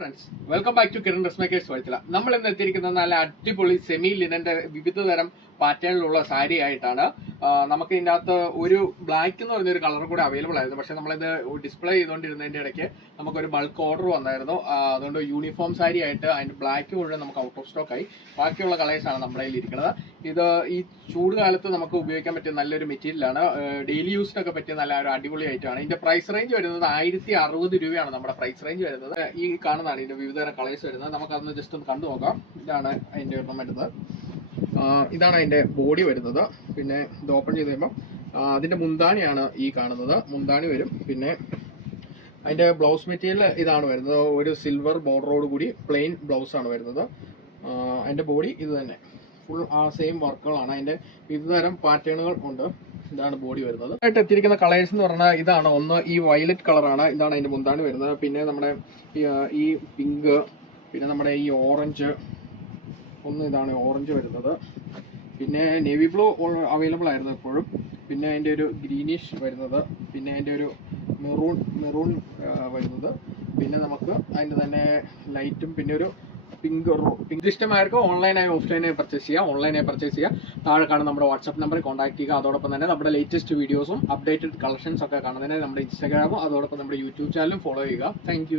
Friends, welcome back to Kiran dress makers വഴിത്തില. നമ്മൾ ഇന്ന് എത്തിയിരിക്കുന്നത് നല്ല അടിപൊളി സെമി ലിനന്റെ വിവിധ തരം പാറ്റേണിലുള്ള സാരി ആയിട്ടാണ്. നമുക്ക് ഇതിൻ്റെ അകത്ത് ഒരു ബ്ലാക്ക് എന്ന് പറഞ്ഞൊരു കളർ കൂടെ അവൈലബിൾ ആയിരുന്നു. പക്ഷെ നമ്മളിത് ഡിസ്പ്ലേ ചെയ്തുകൊണ്ടിരുന്നതിന്റെ ഇടയ്ക്ക് നമുക്കൊരു ബൾക്ക് ഓർഡർ വന്നായിരുന്നു. അതുകൊണ്ട് യൂണിഫോം സാരി ആയിട്ട് അതിന്റെ ബ്ലാക്ക് മുഴുവൻ നമുക്ക് ഔട്ട് ഓഫ് സ്റ്റോക്ക് ആയി. ബാക്കിയുള്ള കളേഴ്സാണ് നമ്മുടെ കയ്യിൽ ഇരിക്കുന്നത്. ഇത് ഈ ചൂട് കാലത്ത് നമുക്ക് ഉപയോഗിക്കാൻ പറ്റിയ നല്ലൊരു മെറ്റീരിയലാണ്. ഡെയിലി യൂസിനൊക്കെ പറ്റിയ നല്ല ഒരു അടിപൊളി ഐറ്റമാണ്. ഇതിന്റെ പ്രൈസ് റേഞ്ച് വരുന്നത് 1060 രൂപയാണ് നമ്മുടെ പ്രൈസ് റേഞ്ച് വരുന്നത്. ഈ കാണുന്നതാണ് ഇതിന്റെ വിവിധതരം കളേഴ്സ് വരുന്നത്. നമുക്ക് അതൊന്ന് ജസ്റ്റ് ഒന്ന് കണ്ടു നോക്കാം. ഇതാണ് അതിന്റെ ഒരെണ്ണം വരുന്നത്. ഇതാണ് അതിന്റെ ബോഡി വരുന്നത്. പിന്നെ ഇത് ഓപ്പൺ ചെയ്ത് കഴിയുമ്പോൾ അതിന്റെ മുന്താണിയാണ് ഈ കാണുന്നത്. മുന്താണി വരും. പിന്നെ അതിന്റെ ബ്ലൗസ് മെറ്റീരിയൽ ഇതാണ് വരുന്നത്. ഒരു സിൽവർ ബോർഡറോട് കൂടി പ്ലെയിൻ ബ്ലൗസ് ആണ് വരുന്നത്. അതിന്റെ ബോഡി ഇത് തന്നെ ഫുൾ സെയിം വർക്കുകളാണ്. അതിന്റെ വിവിധതരം പാറ്റേണുകൾ ഉണ്ട്. ഇതാണ് ബോഡി വരുന്നത്. ആയിട്ട് എത്തിയിരിക്കുന്ന കളേഴ്സ് എന്ന് പറഞ്ഞാൽ ഇതാണ്. ഒന്ന് ഈ വയലറ്റ് കളറാണ്. ഇതാണ് അതിന്റെ മുന്താണി വരുന്നത്. പിന്നെ നമ്മുടെ ഈ പിങ്ക്, പിന്നെ നമ്മുടെ ഈ ഓറഞ്ച്, ഒന്ന് ഇതാണ് ഓറഞ്ച് വരുന്നത്. പിന്നെ നേവി ബ്ലൂ അവൈലബിൾ ആയിരുന്നു എപ്പോഴും. പിന്നെ അതിൻ്റെ ഒരു ഗ്രീനിഷ് വരുന്നത്. പിന്നെ അതിൻ്റെ ഒരു മെറൂൺ വരുന്നത്. പിന്നെ നമുക്ക് അതിൻ്റെ തന്നെ ലൈറ്റും പിന്നെ ഒരു പിങ്ക് ഇഷ്ടമായിരിക്കും. ഓൺലൈനായി ഓഫ്ലൈനായി പർച്ചേസ് ചെയ്യുക. ഓൺലൈനായി പർച്ചേസ് ചെയ്യുക. താഴെ കാണുന്ന നമ്മുടെ വാട്സ്ആപ്പ് നമ്പറിൽ കോൺടാക്ട് ചെയ്യുക. അതോടൊപ്പം തന്നെ നമ്മുടെ ലേറ്റസ്റ്റ് വീഡിയോസും അപ്ഡേറ്റഡ് കളക്ഷൻസ് ഒക്കെ കാണുന്നതിന് നമ്മുടെ ഇൻസ്റ്റാഗ്രാമും അതോടൊപ്പം നമ്മുടെ യൂട്യൂബ് ചാനലും ഫോളോ ചെയ്യുക. താങ്ക്